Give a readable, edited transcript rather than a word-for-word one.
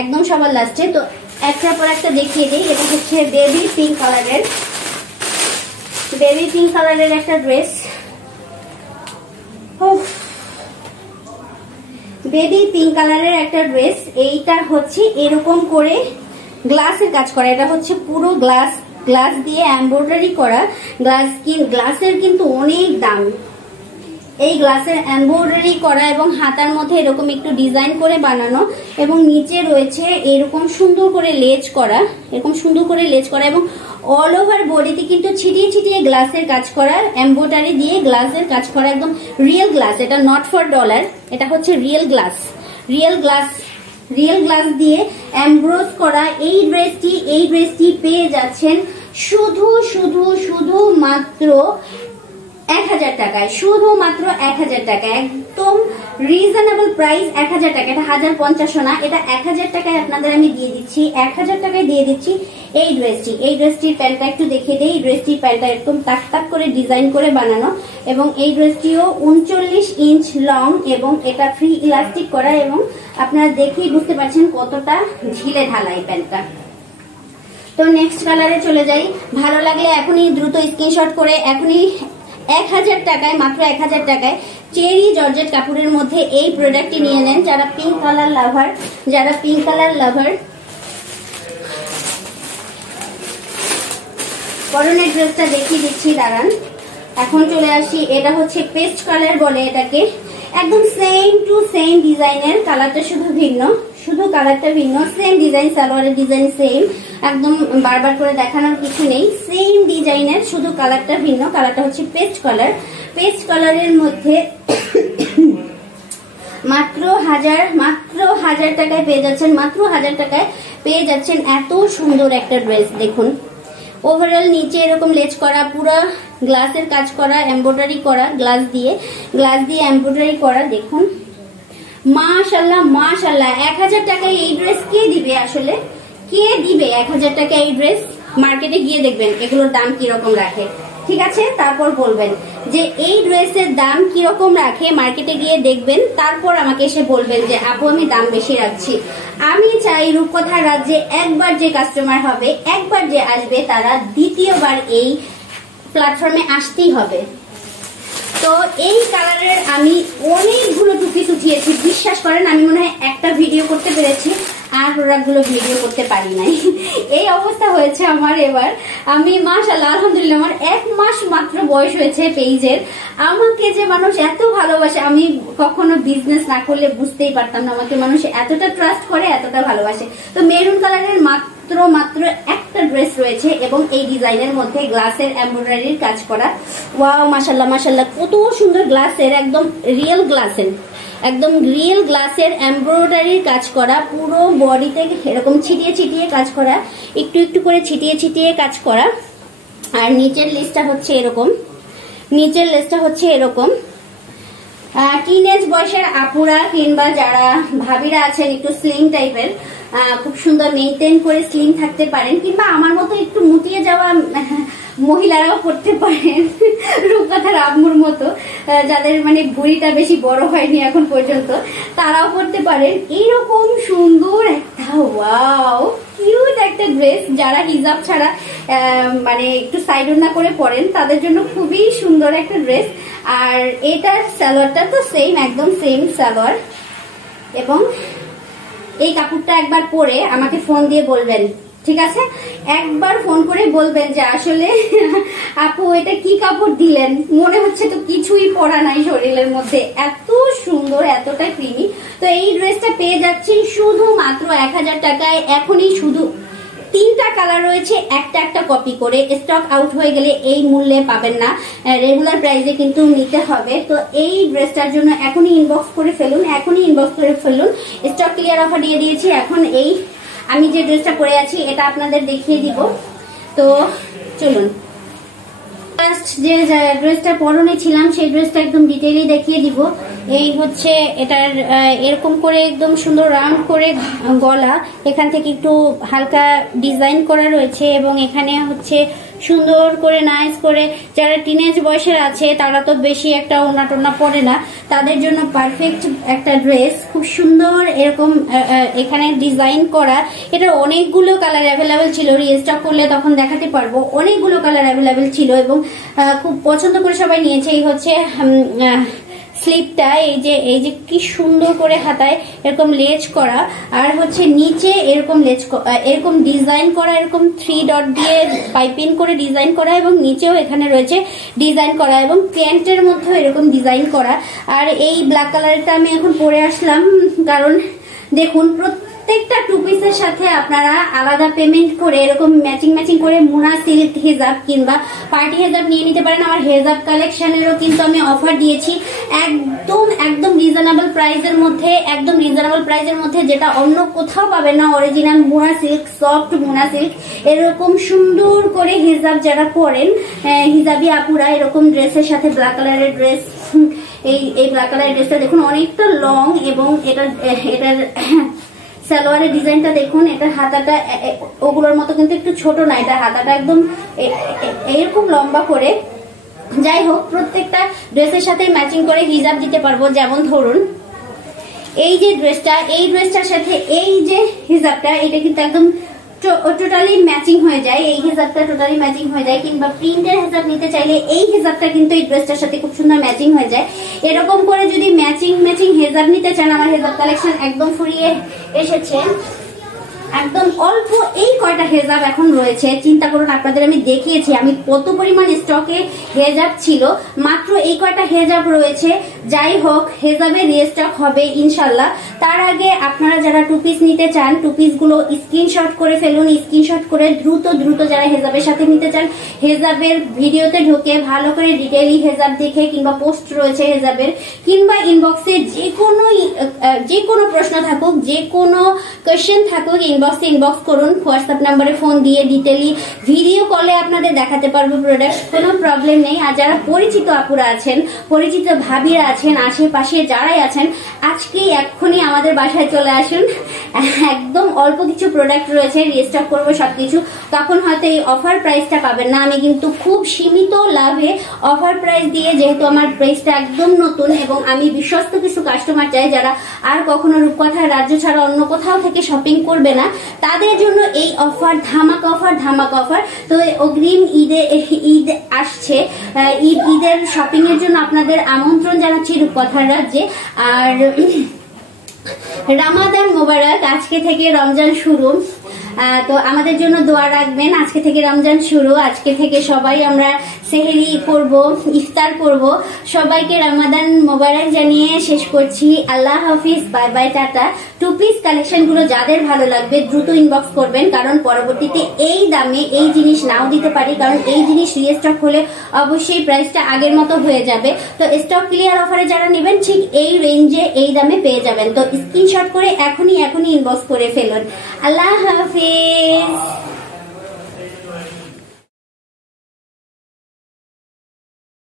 একদম সবার লাস্টে। তো একটার পর একটা দেখিয়ে দিই। এটা হচ্ছে বেবি পিঙ্ক কালারের, বেবি পিঙ্ক কালারের একটা ড্রেস। বেবি পিঙ্ক কালারের একটা ড্রেস। এইটা হচ্ছে এরকম করে গ্লাসের কাজ করা, এটা হচ্ছে পুরো গ্লাস দিয়ে এমব্রয়ডারি করা। গ্লাসের কিন্তু অনেক দাম। এই গ্লাসের এমব্রয়ডারি করা এবং হাতার মধ্যে এরকম একটু ডিজাইন করে বানানো এবং নিচে রয়েছে এরকম সুন্দর করে লেজ করা, এরকম সুন্দর করে লেজ করা এবং অল ওভার বডিতে কিন্তু ছিটিয়ে ছিটিয়ে গ্লাসের কাজ করা, এমব্রয়ডারি দিয়ে গ্লাসের কাজ করা, একদম রিয়েল গ্লাস। এটা নট ফর ডলার, এটা হচ্ছে রিয়েল গ্লাস। রিয়েল গ্লাস দিয়ে এমব্রোজ করা এই ড্রেসটি পেয়ে যাচ্ছেন শুধু মাত্র 1000 টাকায়, শুধুমাত্র 1000 টাকায়, একদম রিজনেবল প্রাইস 1000 টাকা। এটা 1050 না, এটা 1000 টাকায় আপনাদের আমি দিয়ে দিচ্ছি, 1000 টাকায় দিয়ে দিচ্ছি এই ড্রেসটি। এই ড্রেসটির প্যান্টটা একটু দেখে দেই। এই ড্রেসটির প্যান্টটা একদম তাক তাক করে ডিজাইন করে বানানো এবং এই ড্রেসটিও 39 ইঞ্চ লং এবং এটা ফ্রি ইলাস্টিক করা এবং আপনারা দেখেই বুঝতে পারছেন কতটা ঢিলে ঢালা এই প্যান্টটা। তো নেক্সট কালারে চলে যাই। ভালো লাগলে এখনই দ্রুত স্ক্রিনশট করে এখনই 1000 টাকায়, মাত্র 1000 টাকায় চেরি জর্জেট কাপড়ের মধ্যে এই প্রোডাক্টটি নিয়ে নেন যারা পিঙ্ক কালার লাভার। পরনের ড্রেসটা দেখিয়ে দিচ্ছি, দাঁড়ান। এখন চলে আসি, এটা হচ্ছে পেস্ট কালার বলে এটাকে, একদম সেম টু সেম ডিজাইনের, কালারটা শুধু ভিন্ন, শুধু কালারটা ভিন্ন, সেম ডিজাইন, সালোয়ারের ডিজাইন সেম, একদম বারবার করে দেখানোর কিছু নেই, সেম ডিজাইনের, শুধু কালারটা ভিন্ন। কালারটা হচ্ছে পেস্ট কালার। পেস্ট কালারের মধ্যে মাত্র 1000 টাকায় পেয়ে যাচ্ছেন, মাত্র 1000 টাকায় পেয়ে যাচ্ছেন এত সুন্দর একটা ড্রেস। দেখুন ওভারঅল নিচে এরকম লেজ করা, পুরো গ্লাসের কাজ করা, এমব্রয়ডারি করা, গ্লাস দিয়ে এমব্রয়ডারি করা। দেখুন মাশাআল্লাহ মাশাআল্লাহ। 1000 টাকায় এই ড্রেস কে দিবে? আসলে কে দিবে 1000 টাকায় এই ড্রেস? মার্কেটে গিয়ে দেখবেন এগুলোর দাম কিরকম রাখে, ঠিক আছে? তারপর বলবেন যে এই ড্রেসের দাম কিরকম রাখে, মার্কেটে গিয়ে দেখবেন, তারপর আমাকে এসে বলবেন যে আপু আমি দাম বেশি রাখছি। আমি চাই রূপকথার রাজ্যে একবার যে কাস্টমার হবে, একবার যে আসবে, তারা দ্বিতীয়বার এই প্ল্যাটফর্মে আসতেই হবে। তো এই কালারের আমি অনেকগুলো টু পিস উঠিয়েছি, বিশ্বাস করেন আমি মনে হয় একটা ভিডিও করতে পেরেছি আর প্রোডাক্টগুলো ভিডিও করতে পারি নাই, এই অবস্থা হয়েছে আমার এবার। আমি মাশাআল্লাহ আলহামদুলিল্লাহ, আমার 1 মাস মাত্র বয়স হয়েছে পেজের, আমাকে যে মানুষ এত ভালোবাসে, আমি কখনো বিজনেস না করলে বুঝতেই পারতাম না আমাকে মানুষ এতটা ট্রাস্ট করে, এতটা ভালোবাসে। তো মেরুন কালারের মাত্র একটা ড্রেস রয়েছে এবং এই ডিজাইনের মধ্যে গ্লাসের এমব্রয়ডারির কাজ করা। ওয়াও মাশাআল্লাহ মাশাআল্লাহ, কত সুন্দর গ্লাসের, একদম রিয়েল গ্লাসের এমব্রয়ডারির কাজ করা, পুরো বডিতে এরকম ছিটিয়ে ছিটিয়ে কাজ করা, একটু একটু করে ছিটিয়ে ছিটিয়ে কাজ করা। আর নিচের লেসটা হচ্ছে এরকম, টিনেজ বয়সের আপুরা কিংবা যারা ভাবিরা আছেন একটু স্লিম টাইপের, খুব সুন্দর মেইনটেইন করে স্লিম থাকতে পারেন, কিংবা আমার মতো একটু মুটিয়ে যাওয়া মহিলারাও পড়তে পারেন, রূপকথার আম্মুর মতো, যাদের মানে ভুঁড়িটা বেশি বড় হয়নি এখন পর্যন্ত, তারাও পড়তে পারেন। এইরকম সুন্দর একটা ওয়াও কিউট একটা ড্রেস, যারা হিজাব ছাড়া মানে একটু সাইড ওড়না করে পরেন তাদের জন্য খুবই সুন্দর একটা ড্রেস। আর এটার সালোয়ারটা তো সেম, একদম সেম সালোয়ার। এবং এই কাপড়টা একবার পরে আমাকে ফোন দিয়ে বলবেন, ঠিক আছে? একবার ফোন করে বলবেন যে আসলে আপু এটা কি কাপড় দিলেন, মনে হচ্ছে তো কিছুই পরা নাই শরীরের মধ্যে, এত সুন্দর, এতটা ক্রিমি। তো এই ড্রেসটা পেয়ে যাচ্ছি শুধুমাত্র 1000 টাকায়। এখনই শুধু 3টা কালার রয়েছে, একটা কপি করে, স্টক আউট হয়ে গেলে এই মূল্যে পাবেন না, রেগুলার প্রাইসে কিন্তু নিতে হবে। তো এই ড্রেসটার জন্য এখনই ইনবক্স করে ফেলুন, স্টক ক্লিয়ার অফার দিয়ে দিয়েছি। এখন এই আমি যে ড্রেসটা পরে আছি এটা আপনাদের দেখিয়ে দিব। তো চলুন, ফার্স্ট যে ড্রেসটা পরনে ছিলাম সেই ড্রেসটা একদম ডিটেইলি দেখিয়ে দিব। এই হচ্ছে এটার এরকম করে একদম সুন্দর রাউন্ড করে গলা, এখান থেকে একটু হালকা ডিজাইন করা রয়েছে এবং এখানে হচ্ছে সুন্দর করে নাইস করে, যারা টিনেজ বয়সের আছে তারা তো বেশি একটা ওড়না টোনা পরে না, তাদের জন্য পারফেক্ট একটা ড্রেস। খুব সুন্দর এরকম এখানে ডিজাইন করা। এটা অনেকগুলো কালার অ্যাভেলেবেল ছিল, রিস্টক করলে তখন দেখাতে পারবো। অনেকগুলো কালার অ্যাভেলেবেল ছিল এবং খুব পছন্দ করে সবাই নিয়েছে। এই হচ্ছে স্লিপটা, এই যে কি সুন্দর করে হাতায় এরকম লেজ করা, আর হচ্ছে নিচে এরকম লেজ এরকম ডিজাইন করা, এরকম 3 ডট দিয়ে পাইপিং করে ডিজাইন করা, এবং নিচেও এখানে রয়েছে ডিজাইন করা, এবং প্যান্টের মধ্যেও এরকম ডিজাইন করা। আর এই ব্ল্যাক কালারটা আমি এখন পরে আসলাম, কারণ দেখুন প্রত্যেকটা টু পিসের সাথে আপনারা আলাদা পেমেন্ট করে এরকম ম্যাচিং করে মুনা সিল্ক হিজাব কিংবা পার্টি হিজাব নিয়ে নিতে পারেন। আমার হিজাব কালেকশনেরও কিন্তু আমি অফার দিয়েছি একদম রিজনেবল প্রাইসের মধ্যে, একদম রিজনেবল প্রাইসের মধ্যে, যেটা অন্য কোথাও পাবেন না। অরিজিনাল মুনা সিল্ক, সফট মুনা সিল্ক, এরকম সুন্দর করে হিজাব যারা পরেন, হিজাবি আপুরা এরকম ড্রেসের সাথে ব্ল্যাক কালারের ড্রেস, এই ব্ল্যাক কালারের ড্রেসটা দেখুন অনেকটা লং, এবং এটার সালোয়ারের ডিজাইনটা দেখুন। এটার হাতাটা ওগুলোর মতো কিন্তু একটু ছোট না, এটা হাতাটা একদম এরকম লম্বা করে। যাই হোক, প্রত্যেকটা ড্রেসের সাথে ম্যাচিং করে হিজাব দিতে পারবো। যেমন ধরুন এই যে ড্রেসটা, এই ড্রেসটার সাথে এই যে হিজাবটা, এটা কিন্তু একদম টোটালি ম্যাচিং হয়ে যায়। এই হিজাবটা টোটালি ম্যাচিং হয়ে যায়, কিংবা প্রিন্টের হিজাব নিতে চাইলে এই হিজাবটা কিন্তু এই ড্রেসটার সাথে খুব সুন্দর ম্যাচিং হয়ে যায়। এরকম করে যদি ম্যাচিং হিজাব নিতে চান, আমার হিজাব কালেকশন একদম ফুরিয়ে এসেছে। একদম অল্প এই কয়টা হেজাব এখন রয়েছে। চিন্তা করুন, আপনাদের আমি দেখিয়েছি আমি কত পরিমাণ স্টকে হেজাব ছিল, মাত্র এই কয়টা হেজাব রয়েছে। যাই হোক, হেজাবের রিস্টক হবে ইনশাল্লাহ। তার আগে আপনারা যারা টু পিস নিতে চান, টু পিস গুলো স্ক্রিনশট করে ফেলুন। স্ক্রিনশট করে দ্রুত যারা হেজাবের সাথে নিতে চান, হেজাবের ভিডিওতে ঢুকে ভালো করে ডিটেইলি হেজাব দেখে, কিংবা পোস্ট রয়েছে হেজাবের, কিংবা ইনবক্সে যে কোনো প্রশ্ন থাকুক, যে কোনো কোয়েশ্চেন থাকুক, ইনবক্স করুন। হোয়াটসঅ্যাপ নাম্বারে ফোন দিয়ে ডিটেইলি ভিডিও কলে আপনাদের দেখাতে পারবো প্রোডাক্ট, কোনো প্রবলেম নেই। আর যারা পরিচিত আপুরা আছেন, পরিচিত ভাবিরা আছেন, আশেপাশে যারাই আছেন, আজকে এক্ষুনি আমাদের বাসায় চলে আসুন। একদম অল্প কিছু প্রোডাক্ট রয়েছে, রিস্টক করবো সবকিছু। তখন হয়তো এই অফার প্রাইসটা পাবেন না। আমি কিন্তু খুব সীমিত লাভে অফার প্রাইস দিয়ে, যেহেতু আমার প্রাইসটা একদম নতুন এবং আমি বিশ্বস্ত কিছু কাস্টমার চাই যারা আর কখনো রূপকথার রাজ্য ছাড়া অন্য কোথাও থেকে শপিং করবে না, তাদের জন্য এই অফার, ধামাকা অফার। তো অগ্রিম ঈদ আসছে, ঈদের শপিং এর জন্য আপনাদের আমন্ত্রণ জানাচ্ছি রূপকথার রাজ্যে। আর রামাদান মোবারক, আজকে থেকে রমজান শুরু। তো আমাদের জন্য দোয়া রাখবেন। আজকে থেকে রমজান শুরু, আজকে থেকে সবাই আমরা সেহরি করব, ইফতার করব। সবাইকে রমাদান মোবারক জানিয়ে শেষ করছি। আল্লাহ হাফিজ, bye bye, tata. Two piece collection গুলো যাদের ভালো লাগবে দ্রুত ইনবক্স করবেন, কারণ পরবর্তীতে এই দামে এই জিনিস নাও দিতে পারি, কারণ এই জিনিস রিস্টক হলে অবশ্যই প্রাইসটা আগের মতো হয়ে যাবে। তো স্টক ক্লিয়ার অফারে যারা নেবেন ঠিক এই রেঞ্জে এই দামে পেয়ে যাবেন। তো স্ক্রিনশট করে এখনই ইনবক্স করে ফেলুন। আল্লাহ হাফিজ।